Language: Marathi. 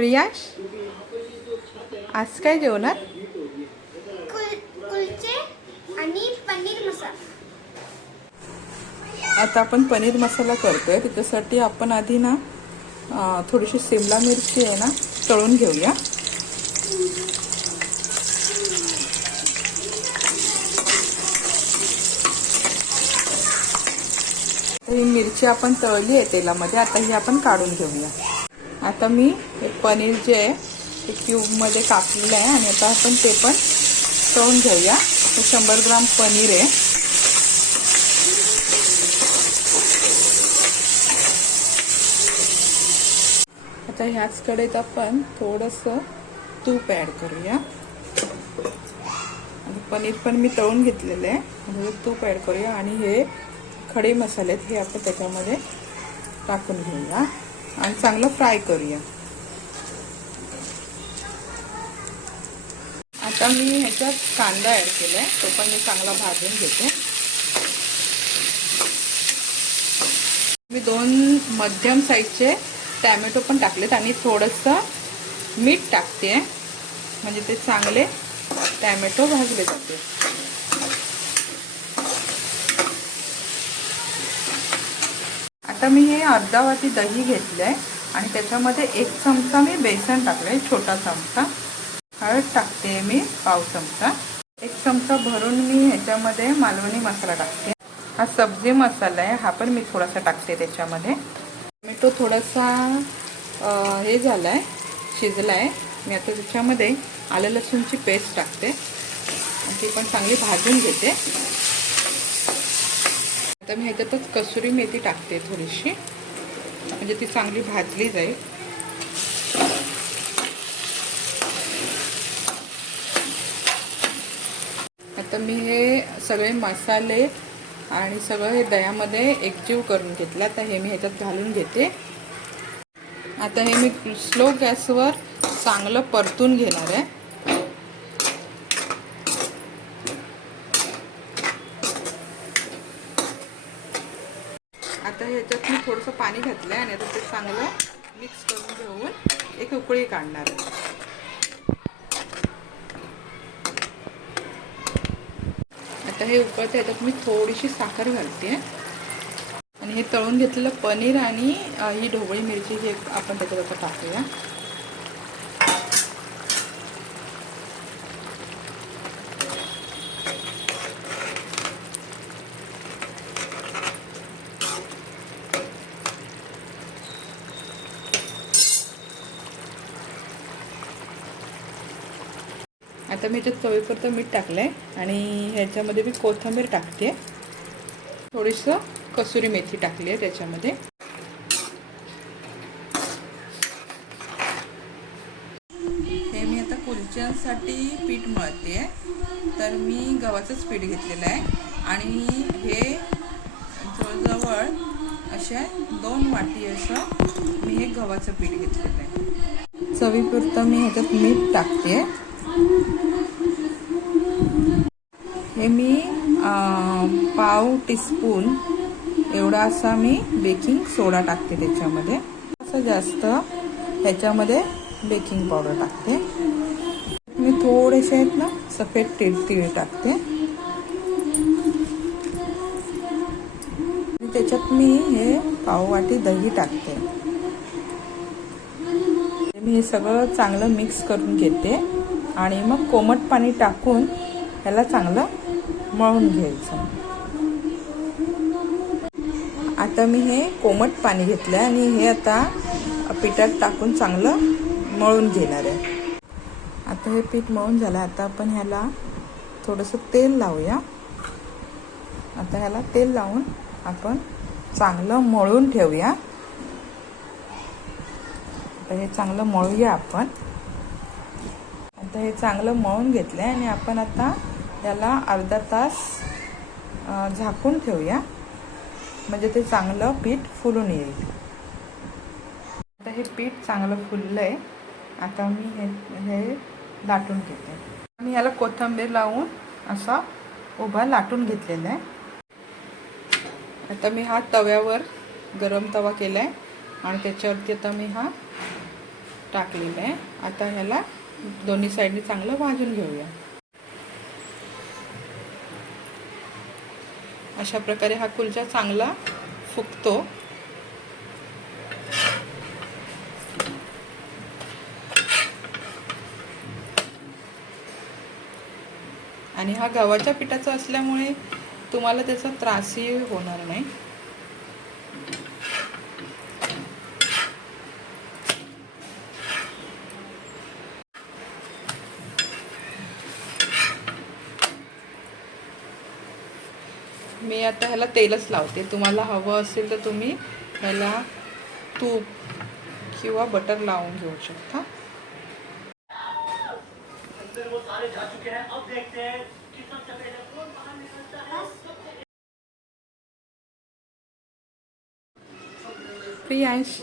प्रियाश आज काय जेवणार? कुल कुलचे आणि पनीर मसाला. आता आपण पनीर मसाला करतोय. त्याच्यासाठी आपण आधी ना थोडीशी शिमला मिरची आहे ना तळून घेऊया. ही मिरची आपण तळली आहे तेलामध्ये. आता ही आपण काढून घेऊया. आता मी हे पनीर जे आहे ते क्यूबमध्ये कापलेलं आहे आणि आता आपण ते पण तळून घेऊया. हे शंभर ग्राम पनीर आहे. आता ह्याच कडेत आपण थोडंसं तूप ॲड करूया. आणि पनीर पण मी तळून घेतलेलं आहे. म्हणजे तूप ॲड करूया आणि हे खडे मसाले आहेत हे आपण त्याच्यामध्ये टाकून घेऊया. आणि चांगलं फ्राय करूया. आता मी ह्याच्यात कांदा ॲड केला आहे तो पण मी चांगला भाजून घेते. मी दोन मध्यम साईजचे टॅमॅटो पण टाकलेत आणि थोडंसं मीठ टाकते. म्हणजे ते चांगले टॅमॅटो भाजले जाते आता मी हे अर्धा वाटी दही घेतलं आहे आणि त्याच्यामध्ये एक चमचा मी बेसन टाकलं आहे छोटा चमचा. हळद टाकते मी पाव चमचा. एक चमचा भरून मी ह्याच्यामध्ये मालवणी मसाला टाकते. हा सब्जी मसाला आहे हा पण मी थोडासा टाकते त्याच्यामध्ये. टोमॅटो थोडासा हे झाला आहे शिजला आहे मी आता त्याच्यामध्ये आलं लसूणची पेस्ट टाकते. आणि ती पण चांगली भाजून घेते. आता मी ह्याच्यातच कसुरी मेथी टाकते थोडीशी. म्हणजे ती चांगली भाजली जाईल. आता मी हे सगळे मसाले आणि सगळं हे दह्यामध्ये एकजीव करून घेतलं. आता हे मी ह्याच्यात घालून घेते. आता हे मी स्लो गॅसवर चांगलं परतून घेणार आहे आता ह्याच्यात मी थोडंसं पाणी घातलं आहे आणि आता ते चांगलं मिक्स करून घेऊन एक उकळी काढणार आहे. आता हे उकळतं ह्याच्यात मी थोडीशी साखर घालते. आणि हे तळून घेतलेलं पनीर आणि ही ढोबळी मिरची हे आपण त्याच्यात आता टाकूया. आता मी याच्यात चवीपुरतं मीठ टाकलं आहे आणि ह्याच्यामध्ये मी कोथिंबीर टाकते. थोडीसं कसुरी मेथी टाकली आहे त्याच्यामध्ये. हे मी आता कुलच्यांसाठी पीठ मळते. तर मी गव्हाचंच पीठ घेतलेलं आहे. आणि हे जवळजवळ असे दोन वाटी असं मी हे गव्हाचं पीठ घेतलेलं आहे. चवीपुरतं मी ह्याच्यात मीठ टाकते. हे मी पाव टीस्पून एवढा असा मी बेकिंग सोडा टाकते त्याच्यामध्ये. असं जास्त ह्याच्यामध्ये बेकिंग पावडर टाकते. मी थोडेसे आहेत ना सफेद तीळ तीळ टाकते. आणि त्याच्यात मी हे पाववाटी दही टाकते. मी हे सगळं चांगलं मिक्स करून घेते. आणि मग कोमट पाणी टाकून ह्याला चांगलं मळून घ्यायचं. आता मी हे कोमट पाणी घेतलं आहे आणि हे आता पिठात टाकून चांगलं मळून घेणार आहे. आता हे पीठ मळून झालं. आता आपण ह्याला थोडंसं तेल लावूया. आता ह्याला तेल लावून आपण चांगलं मळून ठेवूया. आता हे चांगलं मळूया आपण. आता हे चांगलं मळून घेतलं आहे आणि आपण आता याला अर्धा तास झाकून ठेवूया. म्हणजे ते चांगलं पीठ फुलून येईल. आता हे पीठ चांगलं फुललं आहे आता मी हे हे लाटून घेते. मी याला कोथिंबीर लावून असा उभा लाटून घेतलेला आहे आता मी हा तव्यावर गरम तवा केला आहे आणि त्याच्यावरती आता मी हा टाकलेला आहे आता ह्याला दोन्ही साईडनी चांगलं भाजून घेऊया. अशा प्रकारे हा कुलचा चांगला फुगतो. आणि हा गव्हाच्या पिठाचा असल्यामुळे तुम्हाला त्याचा त्रासही होणार नाही मी आता ह्याला तेलच लावते. तुम्हाला हवं असेल तर तुम्ही ह्याला तूप किंवा बटर लावून घेऊ शकता. प्रियांश